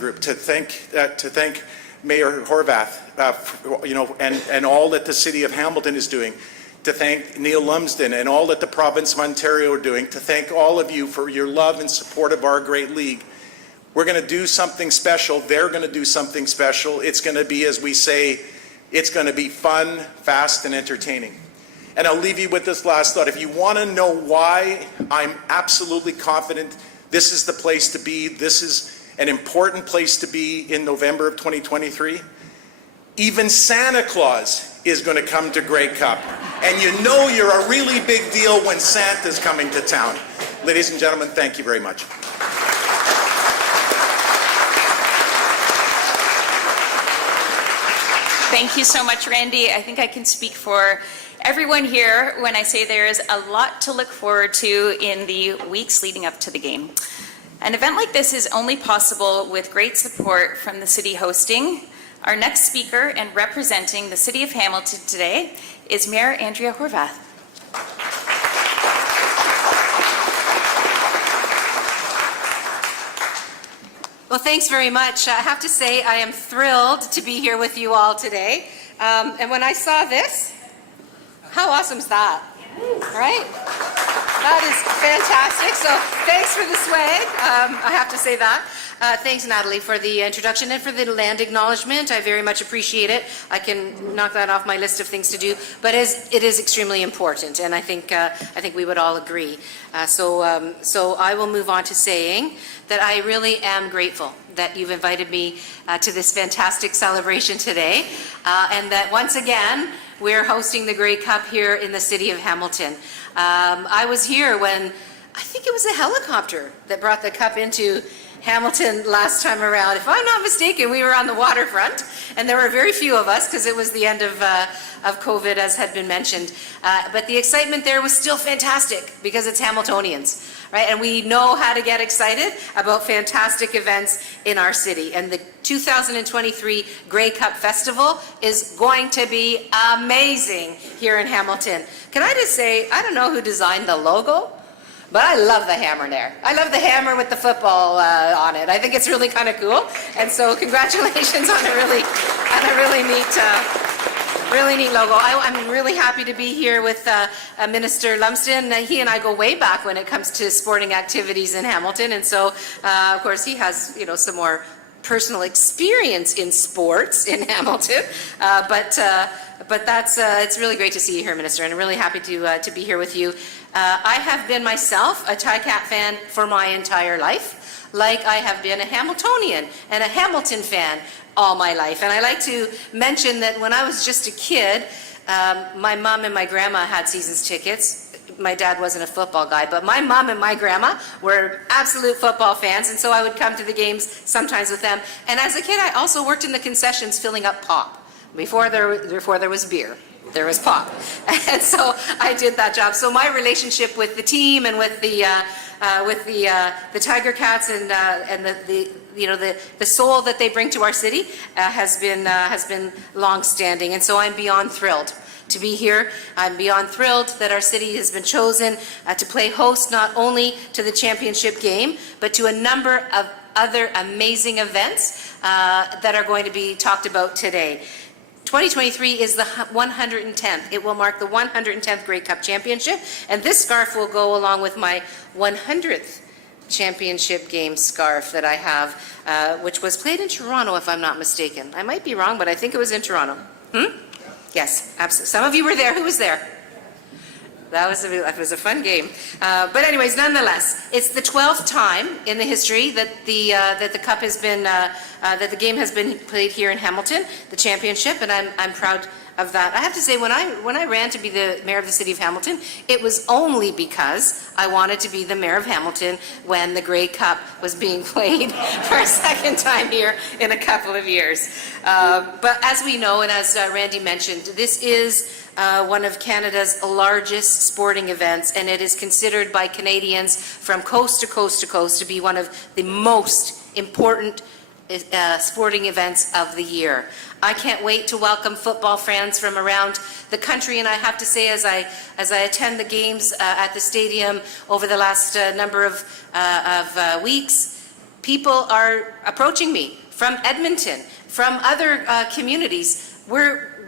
group, to thank Mayor Horwath, and all that the City of Hamilton is doing, to thank Neil Lumsden and all that the province of Ontario are doing, to thank all of you for your love and support of our great league. We're going to do something special. They're going to do something special. It's going to be, as we say, it's going to be fun, fast, and entertaining. And I'll leave you with this last thought. If you want to know why I'm absolutely confident this is the place to be, this is an important place to be in November of 2023, even Santa Claus is going to come to Grey Cup. And you know you're a really big deal when Santa's coming to town. Ladies and gentlemen, thank you very much. Thank you so much, Randy. I think I can speak for everyone here when I say there is a lot to look forward to in the weeks leading up to the game. An event like this is only possible with great support from the city hosting. Our next speaker and representing the City of Hamilton today is Mayor Andrea Horwath. Well, thanks very much. I have to say I am thrilled to be here with you all today. And when I saw this, how awesome is that? Right? That is fantastic. So thanks for the swag. I have to say that. Thanks, Natalie, for the introduction and for the land acknowledgement. I very much appreciate it. I can knock that off my list of things to do, but it is extremely important, and I think we would all agree. So I will move on to saying that I really am grateful that you've invited me to this fantastic celebration today, and that once again we're hosting the Grey Cup here in the City of Hamilton. I was here when I think it was a helicopter that brought the cup into Hamilton last time around. If I'm not mistaken, we were on the waterfront, and there were very few of us because it was the end of COVID, as had been mentioned. But the excitement there was still fantastic because it's Hamiltonians, right? And we know how to get excited about fantastic events in our city. And the 2023 Grey Cup Festival is going to be amazing here in Hamilton. Can I just say, I don't know who designed the logo, but I love the hammer there. I love the hammer with the football on it. I think it's really kind of cool. And so congratulations on a really neat logo. I'm really happy to be here with Minister Lumsden. He and I go way back when it comes to sporting activities in Hamilton. And so, of course, he has some more personal experience in sports in Hamilton. But that's it's really great to see you here, Minister, and I'm really happy to be here with you. I have been myself a Ticats fan for my entire life, like I have been a Hamiltonian and a Hamilton fan all my life. And I like to mention that when I was just a kid, my mom and my grandma had seasons tickets. My dad wasn't a football guy, but my mom and my grandma were absolute football fans, and so I would come to the games sometimes with them. And as a kid, I also worked in the concessions filling up pop. Before there was beer, there was pop, and so I did that job. So my relationship with the team and with the Tiger Cats and the soul that they bring to our city has been long-standing, and so I'm beyond thrilled to be here. I'm beyond thrilled that our city has been chosen to play host not only to the championship game, but to a number of other amazing events that are going to be talked about today. 2023 is the 110th. It will mark the 110th Grey Cup Championship, and this scarf will go along with my 100th championship game scarf that I have, which was played in Toronto, if I'm not mistaken. I might be wrong, but I think it was in Toronto. Yes, absolutely. Some of you were there. Who was there? That was a fun game. But anyways, nonetheless, it's the 12th time in the history that the cup has been that the game has been played here in Hamilton, the championship, and I'm proud of that. I have to say, when I ran to be the mayor of the city of Hamilton, it was only because I wanted to be the mayor of Hamilton when the Grey Cup was being played for a second time here in a couple of years. But as we know, and as Randy mentioned, this is one of Canada's largest sporting events, and it is considered by Canadians from coast to coast to coast to be one of the most important sporting events of the year. I can't wait to welcome football fans from around the country, and I have to say, as I attend the games at the stadium over the last number of weeks, People are approaching me from Edmonton, from other communities.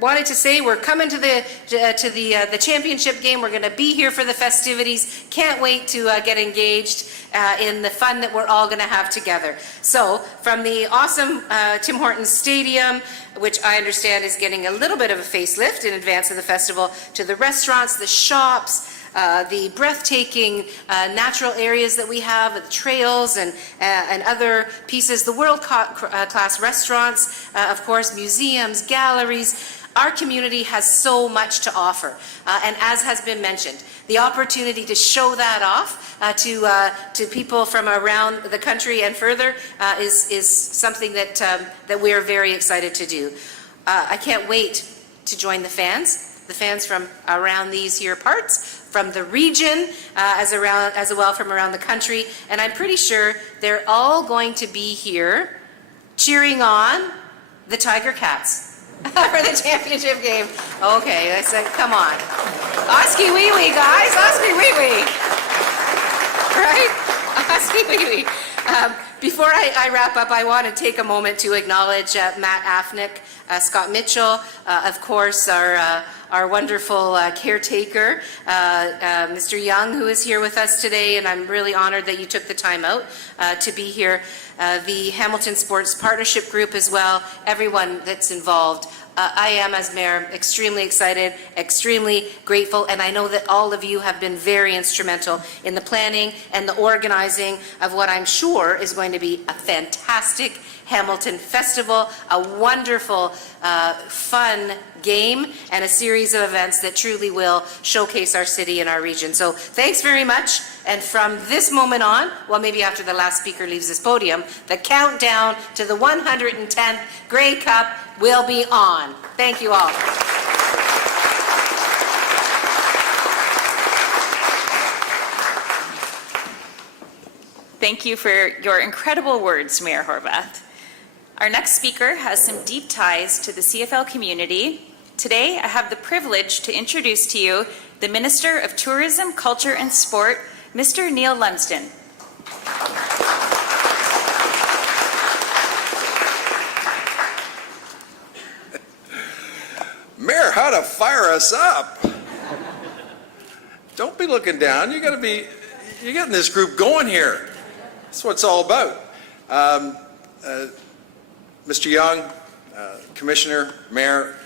Wanted to say we're coming to the championship game. We're going to be here for the festivities. Can't wait to get engaged in the fun that we're all going to have together. So from the awesome Tim Hortons Stadium, which I understand is getting a little bit of a facelift in advance of the festival, to the restaurants, the shops, the breathtaking natural areas that we have, the trails and other pieces, the world-class restaurants, of course, museums, galleries. Our community has so much to offer, and as has been mentioned, the opportunity to show that off to people from around the country and further is something that we are very excited to do. I can't wait to join the fans from around these here parts, from the region, as well from around the country, and I'm pretty sure they're all going to be here cheering on the Tiger Cats for the championship game. Okay, I said, come on. Oski wee wee, guys, Oski wee wee. Right? Oski wee wee. Before I wrap up, I want to take a moment to acknowledge Matt Afnick, Scott Mitchell, of course, our wonderful caretaker, Mr. Young, who is here with us today, and I'm really honored that you took the time out to be here. The Hamilton Sports Partnership Group as well, everyone that's involved. I am, as mayor, extremely excited, extremely grateful, and I know that all of you have been very instrumental in the planning and the organizing of what I'm sure is going to be a fantastic Hamilton Festival, a wonderful, fun game, and a series of events that truly will showcase our city and our region. So thanks very much. And from this moment on, well, maybe after the last speaker leaves this podium, the countdown to the 110th Grey Cup will be on. Thank you all. Thank you for your incredible words, Mayor Horwath. Our next speaker has some deep ties to the CFL community. Today, I have the privilege to introduce to you the Minister of Tourism, Culture and Sport, Mr. Neil Lumsden. Mayor, how to fire us up. Don't be looking down. You're getting this group going here. That's what it's all about. Mr. Young, Commissioner, Mayor,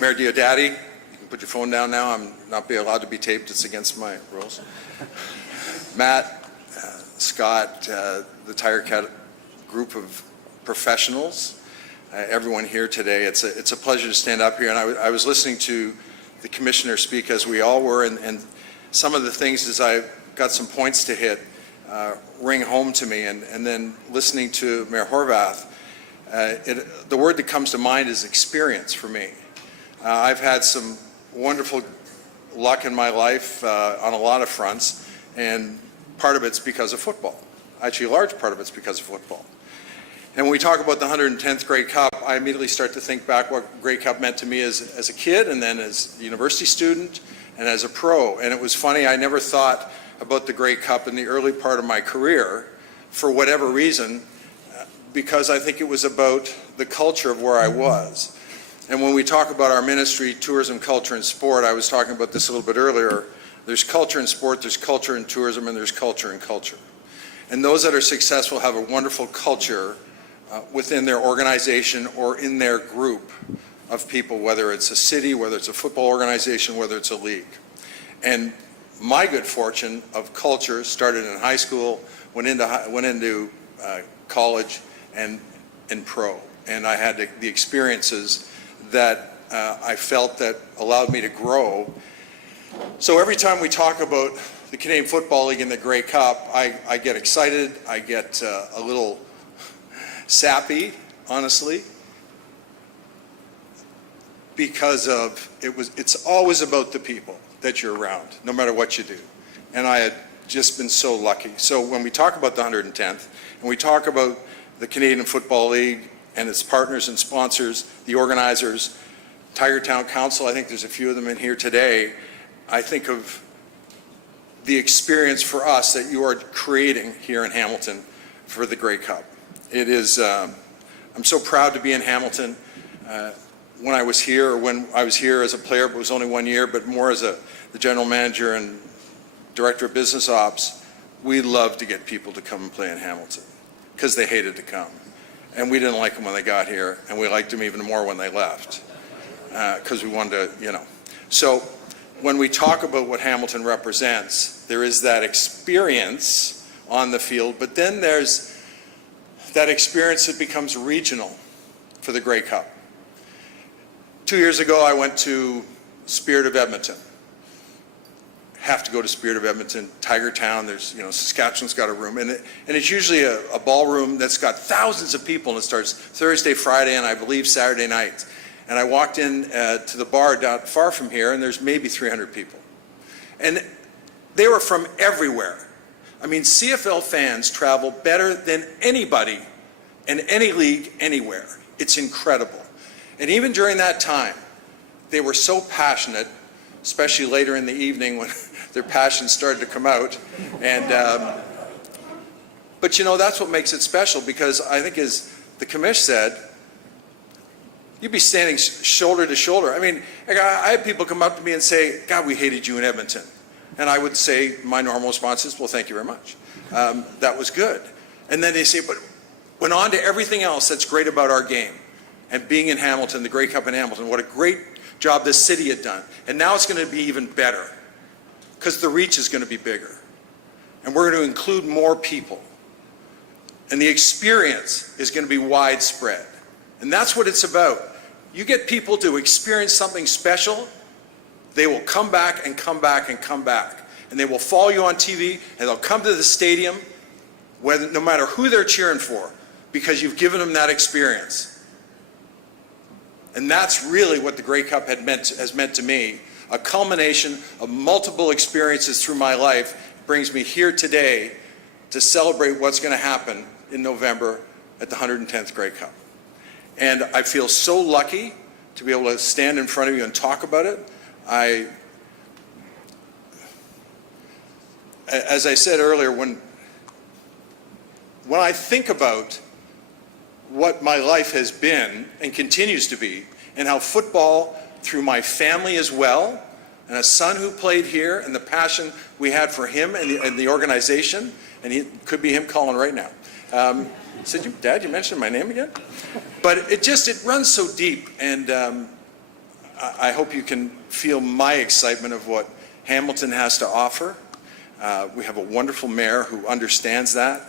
Mayor Diodati, you can put your phone down now. I'm not be allowed to be taped. It's against my rules. Matt, Scott, the Tiger Cat group of professionals, everyone here today. It's a pleasure to stand up here. And I was listening to the Commissioner speak, as we all were, and some of the things, as I got some points to hit, ring home to me. And then listening to Mayor Horwath, the word that comes to mind is experience for me. I've had some wonderful luck in my life on a lot of fronts, and part of it's because of football. Actually, a large part of it's because of football. And when we talk about the 110th Grey Cup, I immediately start to think back what Grey Cup meant to me as a kid, and then as a university student, and as a pro. And it was funny, I never thought about the Grey Cup in the early part of my career, for whatever reason, because I think it was about the culture of where I was. And when we talk about our ministry, tourism, culture, and sport, I was talking about this a little bit earlier, there's culture in sport, there's culture in tourism, and there's culture in culture. And those that are successful have a wonderful culture within their organization or in their group of people, whether it's a city, whether it's a football organization, whether it's a league. And my good fortune of culture started in high school, went into college and pro. And I had the experiences that I felt that allowed me to grow. So every time we talk about the Canadian Football League and the Grey Cup, I get excited, I get a little sappy, honestly, because it's always about the people that you're around, no matter what you do. And I had just been so lucky. So when we talk about the 110th, and we talk about the Canadian Football League and its partners and sponsors, the organizers, Tiger Town Council, I think there's a few of them in here today, I think of the experience for us that you are creating here in Hamilton for the Grey Cup. It is, I'm so proud to be in Hamilton. When I was here as a player, but it was only 1 year, but more as the general manager and director of business ops, we love to get people to come and play in Hamilton because they hated to come. And we didn't like them when they got here, and we liked them even more when they left because we wanted to, So when we talk about what Hamilton represents, there is that experience on the field, but then there's that experience that becomes regional for the Grey Cup. 2 years ago, I went to Spirit of Edmonton. Have to go to Spirit of Edmonton, Tiger Town. There's, Saskatchewan's got a room, and it's usually a ballroom that's got thousands of people, and it starts Thursday, Friday, and I believe Saturday night. And I walked in to the bar not far from here, and there's maybe 300 people, and they were from everywhere. I mean, CFL fans travel better than anybody in any league anywhere. It's incredible. And even during that time, they were so passionate, especially later in the evening when their passion started to come out. And but that's what makes it special, because I think, as the commish said, you'd be standing shoulder to shoulder. I mean, I had people come up to me and say, "God, we hated you in Edmonton." And I would say, my normal response is, "Well, thank you very much. That was good." And then they say, "But went on to everything else that's great about our game. And being in Hamilton, the Grey Cup in Hamilton, what a great job this city had done. And now it's going to be even better because the reach is going to be bigger. And we're going to include more people. And the experience is going to be widespread." And that's what it's about. You get people to experience something special, they will come back and come back and come back. And they will follow you on TV, and they'll come to the stadium, no matter who they're cheering for, because you've given them that experience. And that's really what the Grey Cup has meant to me. A culmination of multiple experiences through my life brings me here today to celebrate what's going to happen in November at the 110th Grey Cup. And I feel so lucky to be able to stand in front of you and talk about it. As I said earlier, when I think about what my life has been and continues to be, and how football, through my family as well, and a son who played here, and the passion we had for him and the organization, and it could be him calling right now. Said, "Dad, you mentioned my name again?" But it runs so deep, and I hope you can feel my excitement of what Hamilton has to offer. We have a wonderful mayor who understands that.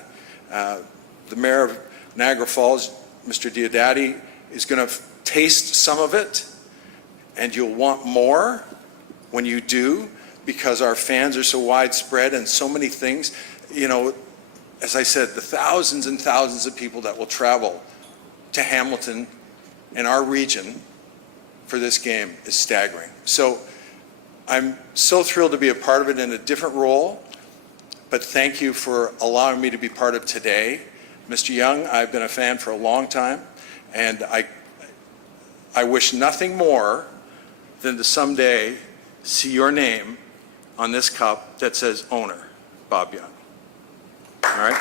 The mayor of Niagara Falls, Mr. Diodati, is going to taste some of it, and you'll want more when you do, because our fans are so widespread and so many things. As I said, the thousands and thousands of people that will travel to Hamilton and our region for this game is staggering. So I'm so thrilled to be a part of it in a different role, but thank you for allowing me to be part of today. Mr. Young, I've been a fan for a long time, and I wish nothing more than to someday see your name on this cup that says owner, Bob Young. All right?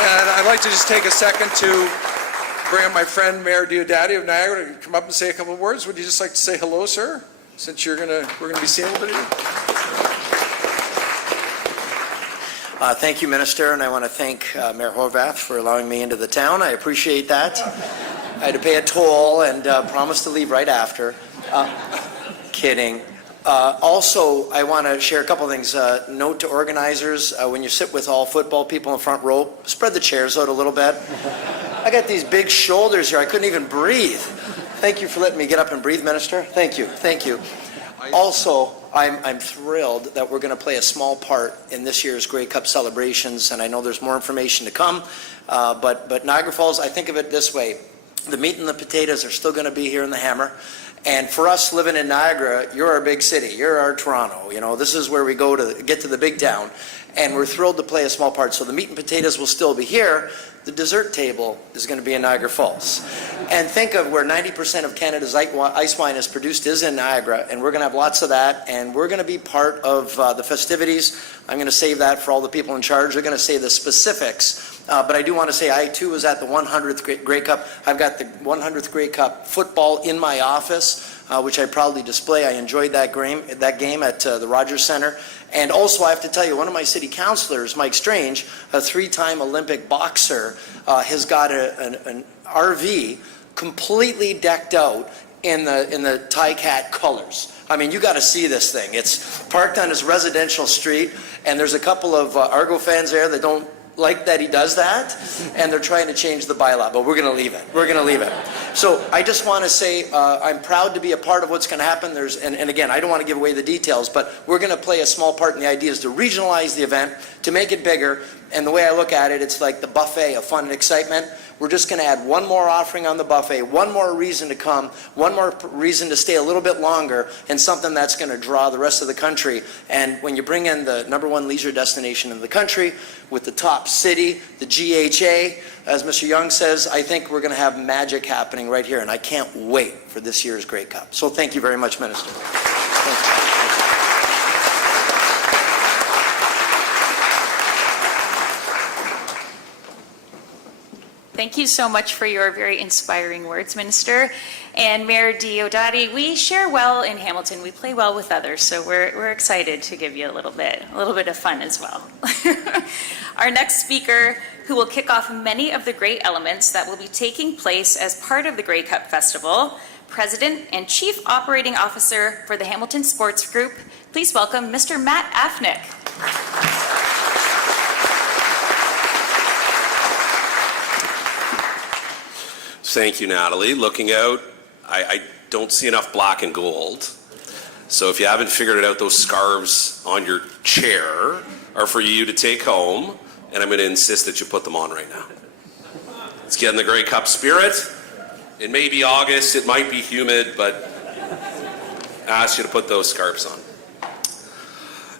And I'd like to just take a second to bring up my friend Mayor Diodati of Niagara to come up and say a couple of words. Would you just like to say hello, sir, since we're going to be seeing a little bit of you? Thank you, Minister, and I want to thank Mayor Horwath for allowing me into the town. I appreciate that. I had to pay a toll and promised to leave right after. Kidding. Also, I want to share a couple things. Note to organizers, when you sit with all football people in the front row, spread the chairs out a little bit. I got these big shoulders here. I couldn't even breathe. Thank you for letting me get up and breathe, Minister. Thank you. Thank you. Also, I'm thrilled that we're going to play a small part in this year's Grey Cup celebrations, and I know there's more information to come, but Niagara Falls, I think of it this way. The meat and the potatoes are still going to be here in the Hammer, and for us living in Niagara, you're our big city. You're our Toronto. This is where we go to get to the big town, and we're thrilled to play a small part. So the meat and potatoes will still be here. The dessert table is going to be in Niagara Falls. And think of where 90% of Canada's ice wine is produced is in Niagara, and we're going to have lots of that, and we're going to be part of the festivities. I'm going to save that for all the people in charge. They're going to say the specifics. But I do want to say I, too, was at the 100th Grey Cup. I've got the 100th Grey Cup football in my office, which I proudly display. I enjoyed that game at the Rogers Centre. And also, I have to tell you, one of my city councillors, Mike Strange, a three-time Olympic boxer, has got an RV completely decked out in the Ticats colors. I mean, you got to see this thing. It's parked on his residential street, and there's a couple of Argo fans there that don't like that he does that, and they're trying to change the bylaw, but we're going to leave it. We're going to leave it. So I just want to say I'm proud to be a part of what's going to happen. And again, I don't want to give away the details, but we're going to play a small part in the idea is to regionalize the event, to make it bigger, and the way I look at it, it's like the buffet of fun and excitement. We're just going to add one more offering on the buffet, one more reason to come, one more reason to stay a little bit longer, and something that's going to draw the rest of the country. And when you bring in the #1 leisure destination in the country, with the top city, the GHA, as Mr. Young says, I think we're going to have magic happening right here, and I can't wait for this year's Grey Cup. So thank you very much, Minister. Thank you. Thank you so much for your very inspiring words, Minister. And Mayor Diodati, we share well in Hamilton. We play well with others, so we're excited to give you a little bit of fun as well. Our next speaker, who will kick off many of the great elements that will be taking place as part of the Grey Cup Festival, President and Chief Operating Officer for the Hamilton Sports Group, please welcome Mr. Matt Afnick. Thank you, Natalie. Looking out, I don't see enough black and gold. So if you haven't figured it out, those scarves on your chair are for you to take home, and I'm going to insist that you put them on right now. Let's get in the Grey Cup spirit. It may be August, it might be humid, but I ask you to put those scarves on.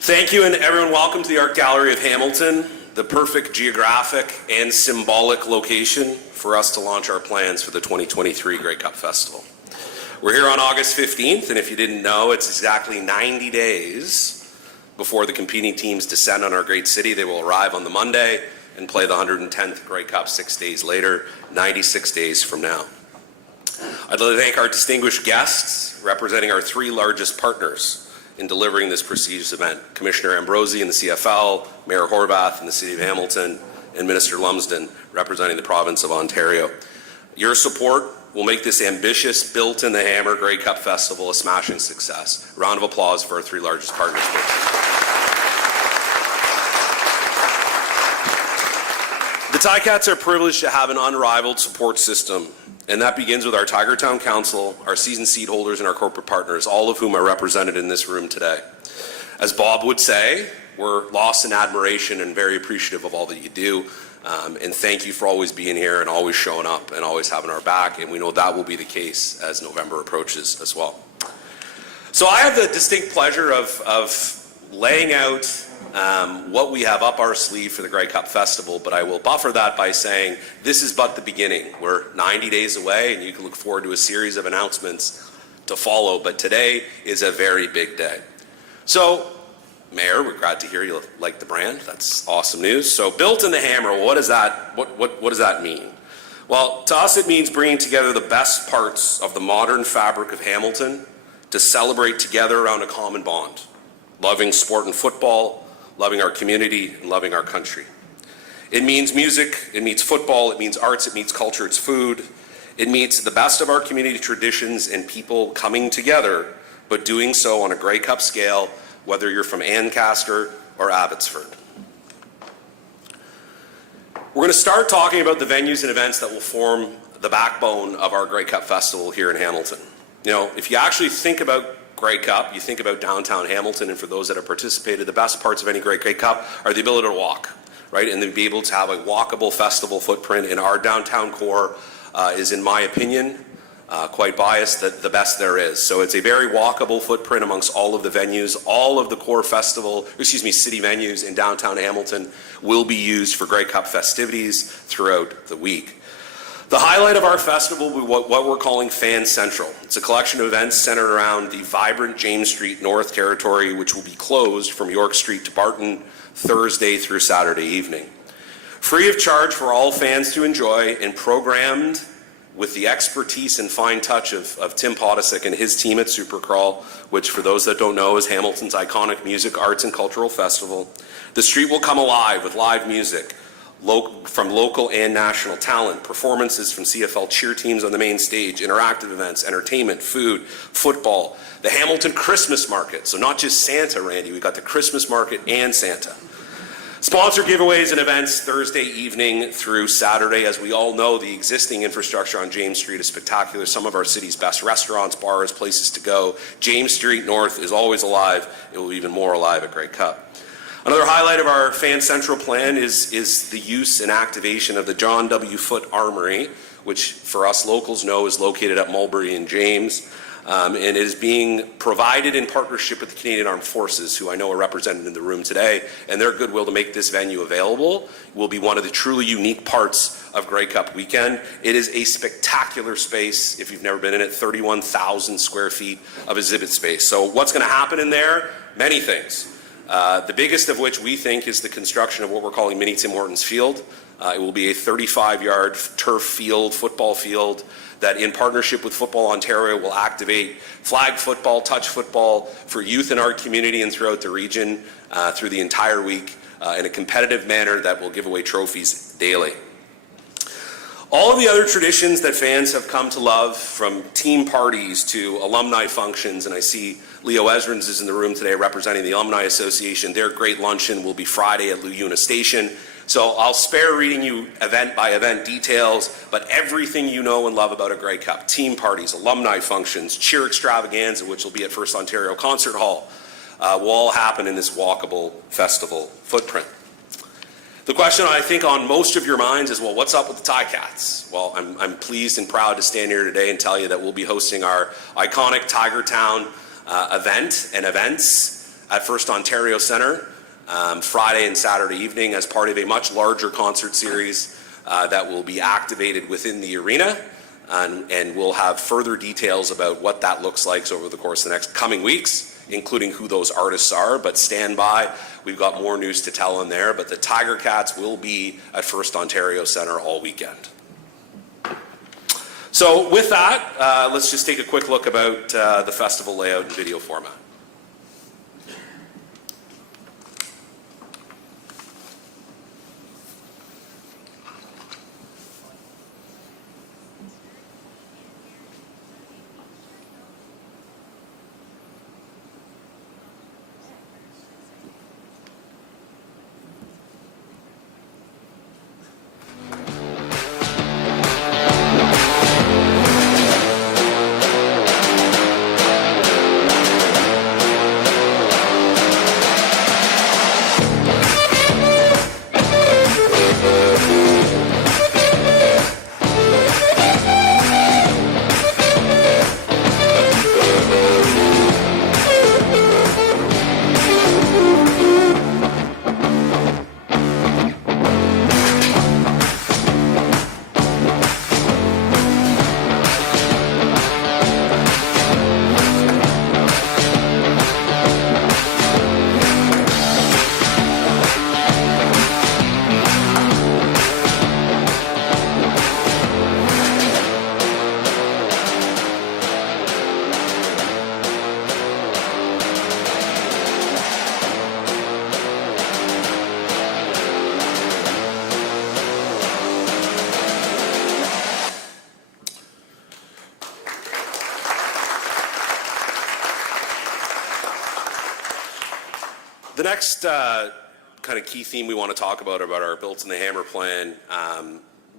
Thank you, and everyone, welcome to the Art Gallery of Hamilton, the perfect geographic and symbolic location for us to launch our plans for the 2023 Grey Cup Festival. We're here on August 15th, and if you didn't know, it's exactly 90 days before the competing teams descend on our great city. They will arrive on the Monday and play the 110th Grey Cup 6 days later, 96 days from now. I'd like to thank our distinguished guests representing our three largest partners in delivering this prestigious event: Commissioner Ambroise in the CFL, Mayor Horwath in the City of Hamilton, and Minister Lumsden representing the province of Ontario. Your support will make this ambitious, built in the hammer Grey Cup Festival a smashing success. A round of applause for our three largest partners. The Ticats are privileged to have an unrivaled support system, and that begins with our Tigertown Council, our season seat holders, and our corporate partners, all of whom are represented in this room today. As Bob would say, we're lost in admiration and very appreciative of all that you do. And thank you for always being here and always showing up and always having our back. And we know that will be the case as November approaches as well. So I have the distinct pleasure of laying out what we have up our sleeve for the Grey Cup Festival, but I will buffer that by saying this is but the beginning. We're 90 days away, and you can look forward to a series of announcements to follow, but today is a very big day. So, Mayor, we're glad to hear you like the brand. That's awesome news. So, built in the hammer, what does that mean? Well, to us it means bringing together the best parts of the modern fabric of Hamilton to celebrate together around a common bond, loving sport and football, loving our community, and loving our country. It means music, it means football, it means arts, it means culture, it's food. It means the best of our community traditions and people coming together, but doing so on a Grey Cup scale, whether you're from Ancaster or Abbotsford. We're going to start talking about the venues and events that will form the backbone of our Grey Cup Festival here in Hamilton. You know, if you actually think about Grey Cup, you think about downtown Hamilton, and for those that have participated, the best parts of any Grey Cup are the ability to walk, right? And to be able to have a walkable festival footprint in our downtown core is, in my opinion, quite biased, the best there is. So it's a very walkable footprint amongst all of the venues. All of the core city venues in downtown Hamilton will be used for Grey Cup festivities throughout the week. The highlight of our festival will be what we're calling Fan Central. It's a collection of events centered around the vibrant James Street North territory, which will be closed from York Street to Barton Thursday through Saturday evening. Free of charge for all fans to enjoy and programmed with the expertise and fine touch of Tim Podesic and his team at Supercrawl, which for those that don't know is Hamilton's iconic music, arts and cultural festival. The street will come alive with live music from local and national talent, performances from CFL cheer teams on the main stage, interactive events, entertainment, food, football, the Hamilton Christmas market. So not just Santa, Randy, we got the Christmas market and Santa. Sponsor giveaways and events Thursday evening through Saturday. As we all know, the existing infrastructure on James Street is spectacular. Some of our city's best restaurants, bars, places to go. James Street North is always alive. It will be even more alive at Grey Cup. Another highlight of our Fan Central plan is the use and activation of the John W. Foote Armory, which for us locals know is located at Mulberry and James. And it is being provided in partnership with the Canadian Armed Forces, who I know are represented in the room today, and their goodwill to make this venue available will be one of the truly unique parts of Grey Cup weekend. It is a spectacular space. If you've never been in it, 31,000 square feet of exhibit space. So what's going to happen in there? Many things. The biggest of which we think is the construction of what we're calling Mini Tim Hortons Field. It will be a 35-yard turf field, football field, that in partnership with Football Ontario will activate flag football, touch football for youth in our community and throughout the region through the entire week in a competitive manner that will give away trophies daily. All of the other traditions that fans have come to love, from team parties to alumni functions, and I see Leo Esrins is in the room today representing the Alumni Association. Their great luncheon will be Friday at Luyuna Station. So I'll spare reading you event by event details, but everything you know and love about a Grey Cup, team parties, alumni functions, cheer extravaganza, which will be at First Ontario Concert Hall, will all happen in this walkable festival footprint. The question I think on most of your minds is, well, what's up with the Ticats? Well, I'm pleased and proud to stand here today and tell you that we'll be hosting our iconic Tiger Town event and events at First Ontario Centre Friday and Saturday evening as part of a much larger concert series that will be activated within the arena, and we'll have further details about what that looks like over the course of the next coming weeks, including who those artists are, but stand by. We've got more news to tell in there, but the Tiger Cats will be at First Ontario Centre all weekend. So with that, let's just take a quick look about the festival layout and video format. The next kind of key theme we want to talk about our Built in the Hammer plan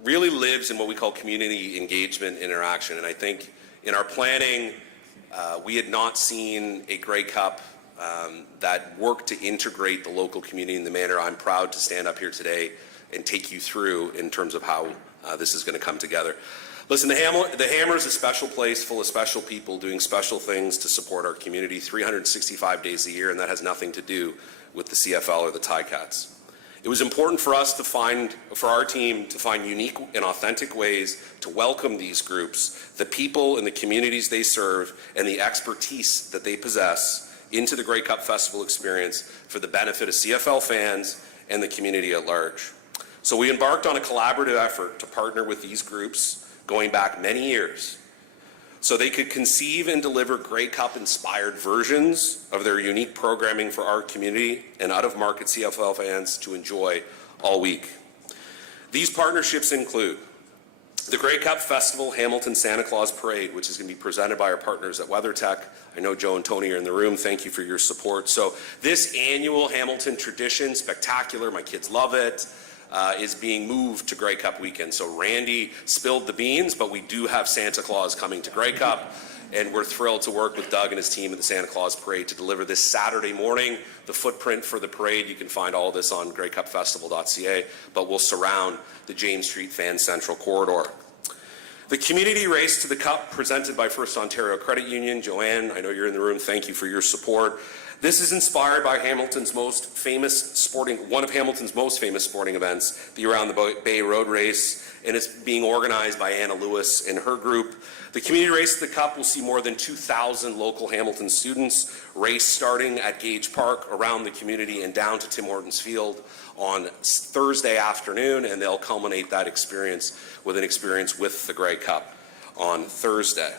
really lives in what we call community engagement interaction. And I think in our planning, we had not seen a Grey Cup that worked to integrate the local community in the manner I'm proud to stand up here today and take you through in terms of how this is going to come together. Listen, the Hammer is a special place full of special people doing special things to support our community 365 days a year, and that has nothing to do with the CFL or the Ticats. It was important for our team to find unique and authentic ways to welcome these groups, the people and the communities they serve, and the expertise that they possess into the Grey Cup Festival experience for the benefit of CFL fans and the community at large. So we embarked on a collaborative effort to partner with these groups going back many years so they could conceive and deliver Grey Cup inspired versions of their unique programming for our community and out-of-market CFL fans to enjoy all week. These partnerships include the Grey Cup Festival Hamilton Santa Claus Parade, which is going to be presented by our partners at WeatherTech. I know Joe and Tony are in the room. Thank you for your support. So this annual Hamilton tradition, spectacular, my kids love it, is being moved to Grey Cup weekend. So Randy spilled the beans, but we do have Santa Claus coming to Grey Cup, and we're thrilled to work with Doug and his team at the Santa Claus Parade to deliver this Saturday morning. The footprint for the parade, you can find all this on greycupfestival.ca, but we'll surround the James Street Fan Central corridor. The community race to the Cup presented by First Ontario Credit Union. Joanne, I know you're in the room. Thank you for your support. This is inspired by one of Hamilton's most famous sporting events, the Around the Bay Road Race, and it's being organized by Anna Lewis and her group. The community race to the Cup will see more than 2,000 local Hamilton students race starting at Gage Park around the community and down to Tim Hortons Field on Thursday afternoon, and they'll culminate that experience with an experience with the Grey Cup on Thursday.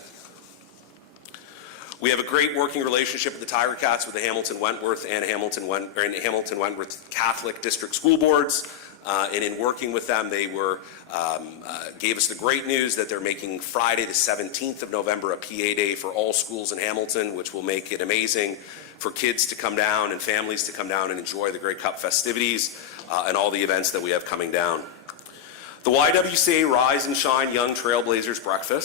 We have a great working relationship with the Tiger Cats, with the Hamilton Wentworth and Hamilton Wentworth Catholic District School Boards. And in working with them, they gave us the great news that they're making Friday the 17th of November a PA day for all schools in Hamilton, which will make it amazing for kids to come down and families to come down and enjoy the Grey Cup festivities and all the events that we have coming down. The YWCA Rise and Shine Young Trailblazers Breakfast